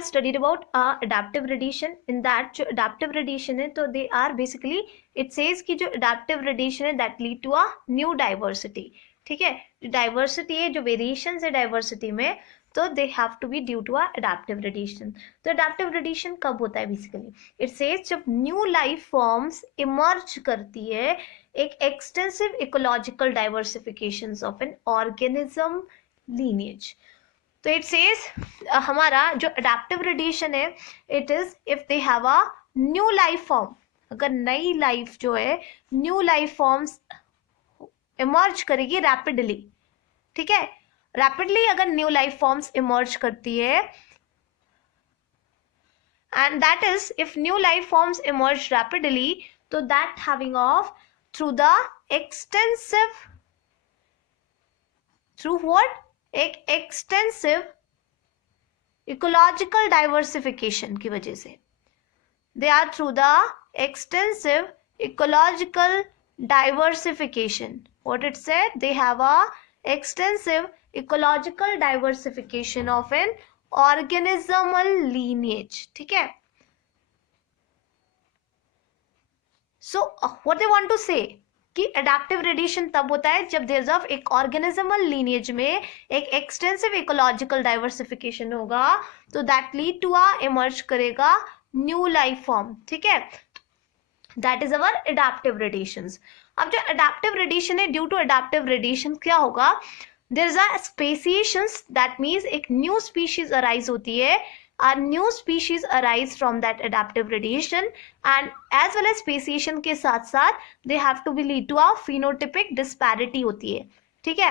Are studied about adaptive radiation. In that जो adaptive radiation है तो they are basically it says कि जो अडेप्टिव रेडिएशन है that lead to a new diversity. ठीक है, जो डाइवर्सिटी है, जो वेरिएशन है डाइवर्सिटी में, तो they have to be due to a adaptive radiation. तो अडेप्टिव रेडिएशन कब होता है बेसिकली? इट सेज जब न्यू लाइफ फॉर्म्स इमर्ज करती है एक extensive ecological diversifications of an organism lineage. तो इट सेज हमारा जो अडेप्टिव रेडिएशन है it is if they have a new life form. अगर नई लाइफ जो है, न्यू लाइफ फॉर्म्स इमर्ज करेगी रैपिडली. ठीक है, रैपिडली अगर न्यू लाइफ फॉर्म्स इमर्ज करती है, and that is if new life forms emerge rapidly, so that having of through the extensive, through what? एक extensive ecological diversification की वजह से, they are through the extensive ecological diversification. What it said, they have a extensive ecological diversification of an organismal lineage. ठीक है, so what they want to say कि adaptive radiation तब होता है जब देयर इज एक ऑर्गेनिजमल लीनिएज में एक एक्सटेंसिव इकोलॉजिकल डाइवर्सिफिकेशन होगा, तो that lead to a emerge करेगा न्यू लाइफ फॉर्म. ठीक है, that is our adaptive radiations. अब जो अडेप्टिव रेडिएशन है, ड्यू टू अडेप्टिव रेडिएशन क्या होगा? There is a speciations, that means एक new species arise होती है. A new species arise from that adaptive radiation, and as well as speciation के साथ साथ they have to be lead to a phenotypic disparity होती है. ठीक है,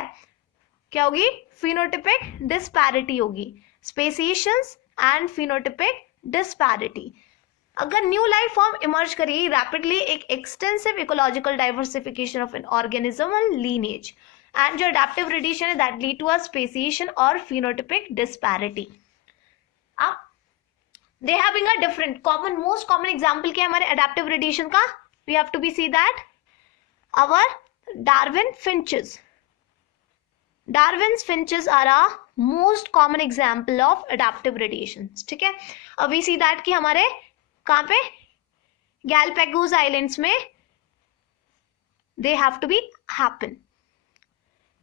क्या होगी? phenotypic disparity होगी. speciations and phenotypic disparity. अगर न्यू लाइफ फॉर्म इमर्ज करेगी रैपिडली एक extensive ecological diversification of an organism lineage, and जो अडेप्टिव रेडिएशन है that lead to a speciation और फिनोटिपिक डिस्पैरिटी. अब they having a different common, most common example क्या है हमारे अडेप्टिव रेडिएशन का? We have to be see that our Darwin finches. Darwin's finches are a most common example of adaptive radiation. ठीक है, अब we see that कि हमारे कहाँ पे गैलापागोस आइलैंड्स में they have to be happen.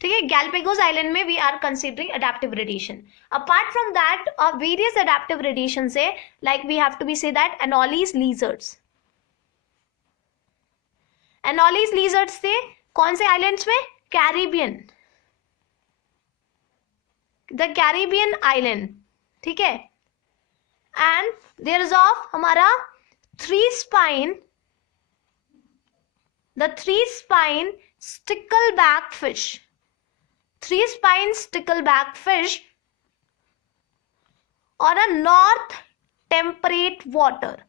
ठीक है, गैलापागोस आइलैंड में we are considering adaptive radiation. Apart from that various adaptive radiation से, like we have to be say that Anolis lizards. Anolis lizards से कौन से islands में? Caribbean, the Caribbean island. ठीक है, एंड देयर इज ऑफ हमारा three spine, the three spine stickleback fish. Three spine stickleback fish और a north temperate water.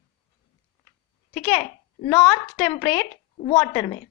ठीक है, नॉर्थ टेम्परेट वाटर में.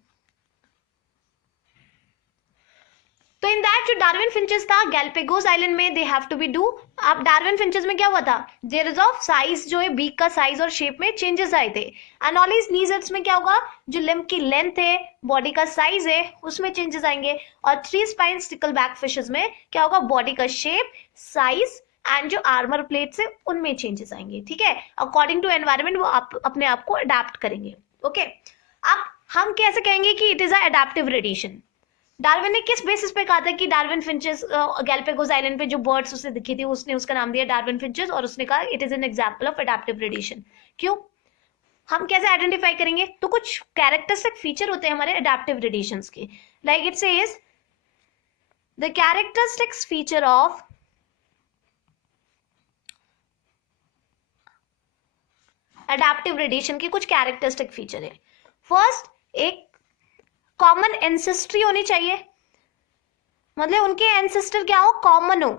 तो इन दैट जो डार्विन फिंचेस था गैलापागोस आइलैंड में they have to be do. अब डार्विन फिंचेस में क्या हुआ था? देयर इज ऑफ साइज जो है बीक का साइज और शेप में चेंजेस आए थे. एनोलिस लीजर्ड्स में क्या होगा? जो लिम्ब की लेंथ है, बॉडी का साइज है, उसमें चेंजेस आएंगे. और थ्री स्पाइन स्टिकलबैक फिशेस में क्या होगा? बॉडी का शेप, साइज एंड जो आर्मर प्लेट्स है उनमें चेंजेस आएंगे. ठीक है, अकॉर्डिंग टू एनवायरमेंट वो अपने आप को अडेप्ट करेंगे. ओके, अब हम कैसे कहेंगे कि it is a adaptive radiation? Darwin ने किस बेसिस पे कहा था कि डार्विन फिंचेस गैलापागोस आइलैंड पे जो बर्ड्स उसे दिखी थी उसने उसका नाम दिया डार्विन फिंचेस, और उसने कहा it is an example of adaptive radiation. क्यों? हम कैसे आइडेंटिफाई करेंगे? तो कुछ कैरेक्टरिस्टिक फीचर होते हैं हमारे अडेप्टिव रेडिएशंस के. Like it says the characteristics feature of adaptive radiation के कुछ कैरेक्टरिस्टिक फीचर है. फर्स्ट, एक कॉमन एंसेस्ट्री होनी चाहिए, मतलब उनके एंसेस्टर क्या हो? कॉमन हो.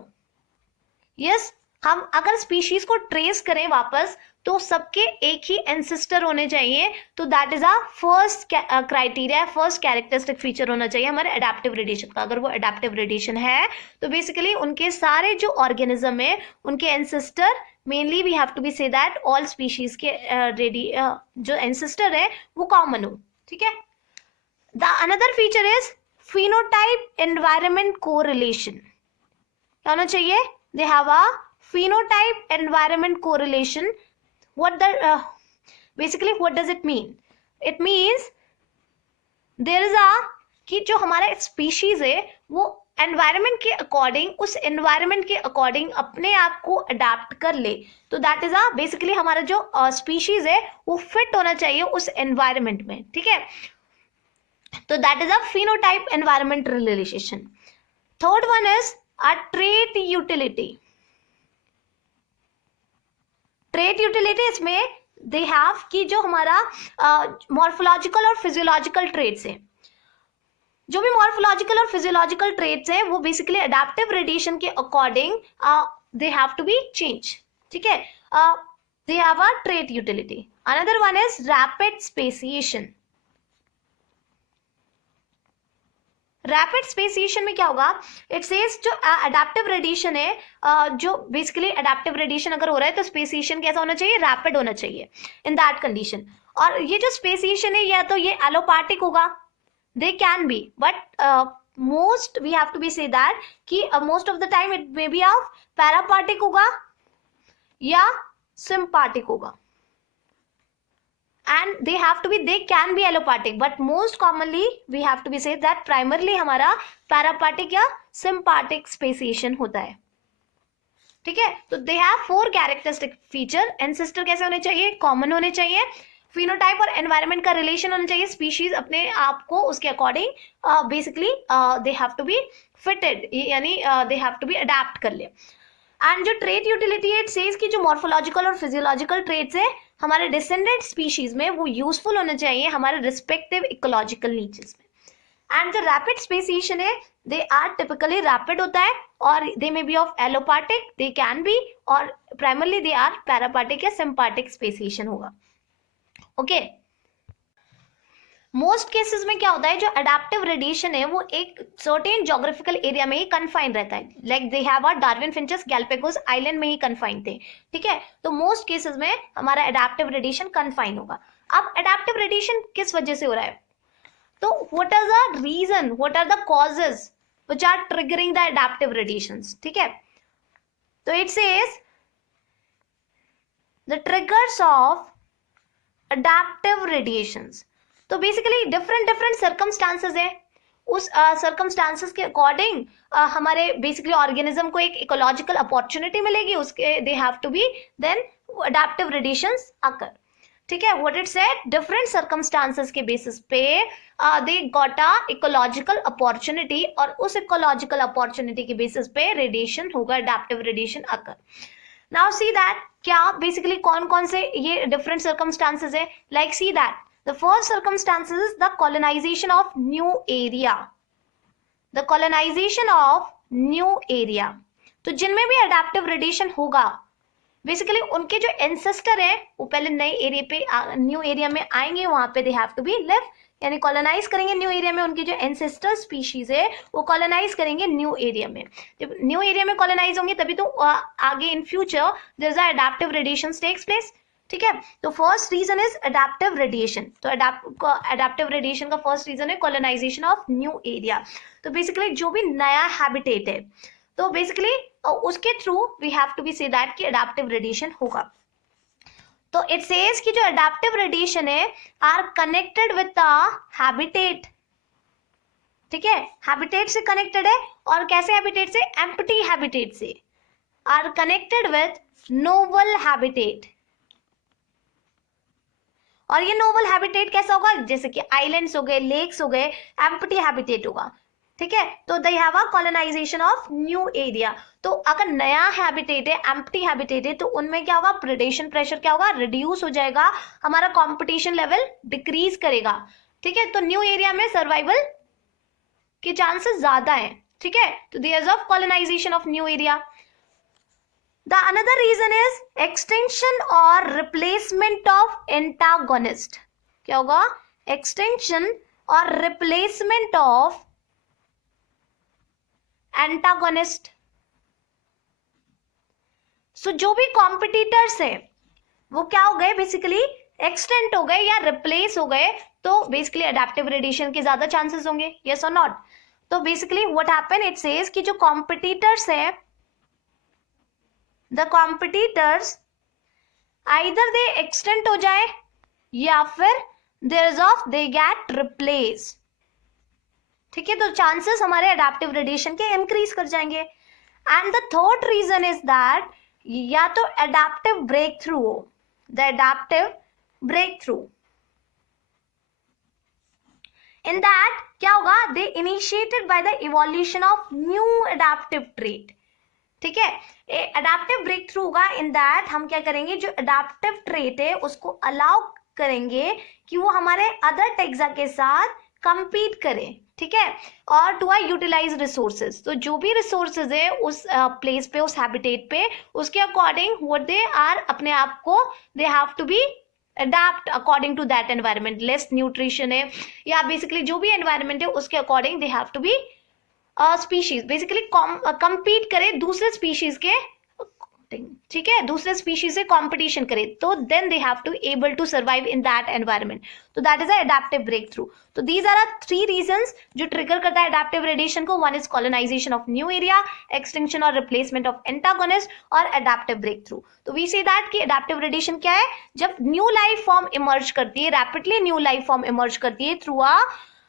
यस, हम अगर स्पीशीज को ट्रेस करें वापस तो सबके एक ही एंसेस्टर होने चाहिए. तो that is a first criteria, first characteristic feature होना चाहिए हमारे अडेप्टिव रेडिएशन का. अगर वो अडेप्टिव रेडिएशन है तो बेसिकली उनके सारे जो ऑर्गेनिज्म है उनके ancestor, mainly we have to be say that all species के जो एंसेस्टर है वो कॉमन हो. ठीक है, The another feature is phenotype environment correlation. क्या होना चाहिए? They have a phenotype environment correlation. Basically what does it mean? It means there is कि जो हमारा स्पीशीज है वो एनवायरनमेंट के अकॉर्डिंग, उस एनवायरनमेंट के अकॉर्डिंग अपने आप को अडाप्ट कर ले. तो दैट इज बेसिकली हमारा जो स्पीशीज है वो फिट होना चाहिए उस एनवायरनमेंट में. ठीक है, तो that is phenotype environment relation. Third one is trait utility. Trait utility इसमें दे हैव कि जो हमारा मॉर्फोलॉजिकल और फिजियोलॉजिकल ट्रेट्स है, जो भी मॉर्फोलॉजिकल और फिजियोलॉजिकल ट्रेट्स हैं वो बेसिकली अडैप्टिव रेडिएशन के according they have to be change. ठीक है, they have a trait utility. Another one is rapid speciation. Rapid speciation में क्या होगा? इट सेज जो अडैप्टिव रेडिएशन है, जो बेसिकली अडैप्टिव रेडिएशन अगर हो रहा है तो स्पेसिएशन कैसा होना चाहिए? रैपिड होना चाहिए इन दैट कंडीशन. और ये जो स्पेसिएशन है या तो ये एलोपैथिक होगा, they can be, but most we have to be say that कि most of the time it may be of parapathic होगा या sympathic होगा. And they have to be, they can be allopathic, but most commonly we have to be say that primarily हमारा parapathic या sympathic speciation होता है. ठीक है, तो they have 4 characteristic feature. ancestor कैसे होने चाहिए? common होने चाहिए. फिनोटाइप और एनवायरनमेंट का रिलेशन होना चाहिए. स्पीशीज अपने आप को उसके according basically they have to be fitted, यानी they have to be adapt कर ले. एंड जो ट्रेट यूटिलिटी है, इट सेज कि जो मॉर्फोलॉजिकल और फिजियोलॉजिकल ट्रेट्स है हमारे डिसेंडेंट स्पीशीज में वो यूजफुल होने चाहिए हमारे रिस्पेक्टिव इकोलॉजिकल नीचेस में. एंड जो रैपिड स्पेसिएशन है दे आर टिपिकली रैपिड होता है और they may be of allopatric, they can be, और प्राइमरली दे आर पैरापैथिक या सिम्पैथिक स्पेसिएशन होगा. ओके, मोस्ट केसेस में क्या होता है, जो अडैप्टिव रेडिएशन है वो एक सर्टेन ज्योग्राफिकल एरिया में ही कन्फाइन रहता है. Like they have a Darwin finches Galapagos island में ही कन्फाइन थे. ठीक है, तो मोस्ट केसेस में हमारा अडैप्टिव रेडिएशन कन्फाइन होगा. अब अडैप्टिव रेडिएशन किस वजह से हो रहा है? तो what are the reason, what are the causes which are triggering the adaptive radiations. ठीक है, तो it says the triggers of adaptive radiations. तो बेसिकली डिफरेंट सर्कमस्टांसेस है, उस सर्कमस्टांसेस के अकॉर्डिंग हमारे बेसिकली ऑर्गेनिज्म को एक इकोलॉजिकल अपॉर्चुनिटी मिलेगी, उसके they have to be then adaptive radiations occur. ठीक है, what it said, different circumstances के बेसिस पे they got a ecological opportunity, और उस इकोलॉजिकल अपॉर्चुनिटी के बेसिस पे रेडिएशन होगा, adaptive radiation occur. Now see that क्या बेसिकली कौन कौन से ये डिफरेंट सर्कमस्टांसेस है. Like see that the first circumstances is the colonisation of new area. The colonisation of new area, तो जिनमें भी अडैप्टिव रेडिएशन होगा बेसिकली उनके जो एंसेस्टर है वो पहले नए एरिया पे, न्यू एरिया में आएंगे, वहां पे they have to be live, यानी कॉलोनाइज करेंगे न्यू एरिया में. उनके जो एंसेस्टर स्पीशीज है वो कॉलोनाइज करेंगे न्यू एरिया में. जब न्यू एरिया में कॉलोनाइज होंगे तभी तो आगे in future there is adaptive radiation takes place. ठीक है, तो first reason is adaptive radiation. तो अडैप्टिव रेडिएशन का फर्स्ट रीजन है कॉलोनाइजेशन ऑफ न्यू एरिया. तो बेसिकली जो भी नया हैबिटेट है तो बेसिकली उसके through we have to be say that कि अडैप्टिव रेडिएशन होगा. तो इट सेज कि जो अडैप्टिव रेडिएशन है are connected with the habitat. ठीक है, हैबिटेट से कनेक्टेड है, और कैसे हैबिटेट से? एम्प्टी हैबिटेट से. Are connected with novel habitat. और ये नोवल हैबिटेट कैसा होगा? जैसे कि आइलैंड्स हो गए, लेक्स हो गए, एम्प्टी हैबिटेट होगा. ठीक है, तो they have a colonisation of new area. तो अगर नया हैबिटेट है, एम्प्टी हैबिटेट है, तो उनमें क्या होगा? प्रेडेशन प्रेशर क्या होगा? रिड्यूस हो जाएगा, हमारा कंपटीशन लेवल डिक्रीज करेगा. ठीक है, तो न्यू एरिया में सर्वाइवल के चांसेस ज्यादा हैं. ठीक है, तो there is of colonisation of new area. The another reason is extinction or replacement of antagonist. क्या होगा? Extinction और replacement of antagonist. So जो भी competitors है वो क्या हो गए? बेसिकली एक्सटेंट हो गए या रिप्लेस हो गए, तो बेसिकली अडैप्टिव रेडिएशन के ज्यादा चांसेस होंगे. यस और नॉट? तो basically what happen, it says कि जो कॉम्पिटिटर्स है the competitors either they extinct हो जाए या फिर there is of they get replace. ठीक है, तो चांसेस हमारे अडेप्टिव रेडिएशन के इंक्रीज कर जाएंगे। And the third reason is that या तो अडेप्टिव ब्रेक थ्रू हो, the adaptive breakthrough, in that क्या होगा, they initiated by the evolution of new adaptive trait. ठीक है, अडेप्टिव ब्रेक थ्रू होगा इन दैट हम क्या करेंगे, जो अडेप्टिव ट्रेट है उसको अलाउ करेंगे कि वो हमारे अदर टेक्सा के साथ कंपीट करे। ठीक है, और टू आई यूटिलाइज रिसोर्सेज, तो जो भी रिसोर्सेज है उस प्लेस पे, उस हैबिटेट पे, उसके अकॉर्डिंग व्हाट दे आर, अपने आप को they have to be adapt according to that environment. Less nutrition है या बेसिकली जो भी एनवायरमेंट है उसके according they have to be species basically compete करे दूसरे स्पीशीज के, ठीक है, दूसरे स्पीशीज से कंपटीशन करे, तो then they have to able to survive in that environment. तो that is adaptive breakthrough. तो दीज आर थ्री रीजंस जो ट्रिगर करता है अडेप्टिव रेडिएशन को। One is colonisation of new area, extinction और रिप्लेसमेंट ऑफ एंटागोनिस्ट, और adaptive breakthrough. तो we see that कि अडेप्टिव रेडिएशन क्या है, जब न्यू लाइफ फॉर्म इमर्ज करती है, rapidly new life form emerge करती है थ्रू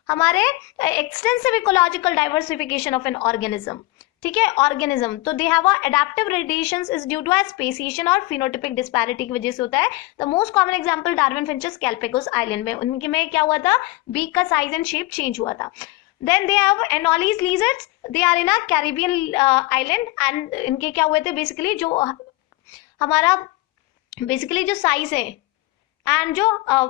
हमारे extensive ecological diversification of an organism. ठीक है, ऑर्गेनिज्म, तो they have adaptive radiations is due to speciation और फिनोटिपिक डिस्पैरिटी की वजह से होता है। The most common example Darwin finches Galapagos island में, उनके में क्या हुआ था, बीक का साइज एंड शेप चेंज हुआ था। Then they have Anolis lizards, they are in a Caribbean island, and इनके क्या हुए थे, बेसिकली जो हमारा बेसिकली जो साइज है एंड जो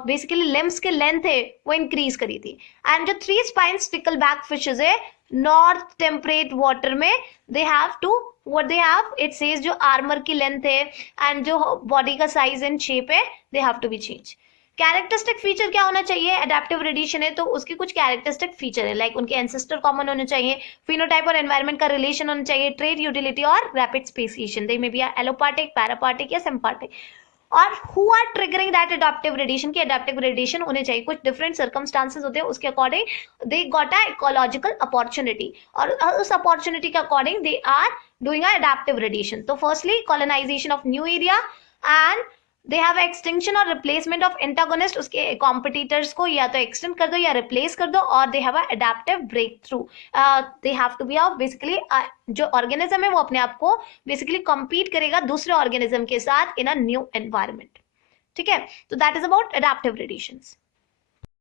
बेसिकली लिम्स के लेंथ है वो इंक्रीज करी थी। एंड जो 3 स्पाइन स्टिकल बैक फिशेज है नॉर्थ टेम्परेट वाटर में, they have to what they have, it says जो आर्मर की लेंथ है एंड जो बॉडी का साइज एंड शेप है, they have to be change. Characteristic feature क्या होना चाहिए, अडेप्टिव रेडिएशन है तो उसके कुछ कैरेक्टरिस्टिक फीचर है, लाइक उनके एंसेस्टर कॉमन होने चाहिए, फिनोटाइप और एनवायरनमेंट का रिलेशन होना चाहिए, ट्रेड यूटिलिटी और rapid speciation, they may be allopatric, parapatric या सिम्पार्टिक। और who are triggering that adaptive radiation, की अडेप्टिव रेडिएशन होने चाहिए, कुछ डिफरेंट सर्कमस्टांसेस होते हैं उसके according they got a ecological opportunity, और उस अपॉर्चुनिटी के according they are doing a adaptive radiation. तो firstly colonisation of new area, and they have extinction और रिप्लेसमेंट ऑफ एंटागोनिस्ट, उसके कॉम्पिटिटर्स को या तो एक्सटेंड कर दो या रिप्लेस कर दो, और they have a adaptive breakthrough, they have to be basically जो ऑर्गेनिज्म है वो अपने आप को बेसिकली compete करेगा दूसरे ऑर्गेनिज्म के साथ इन अ न्यू एनवायरमेंट। ठीक है, तो that is about adaptive radiations.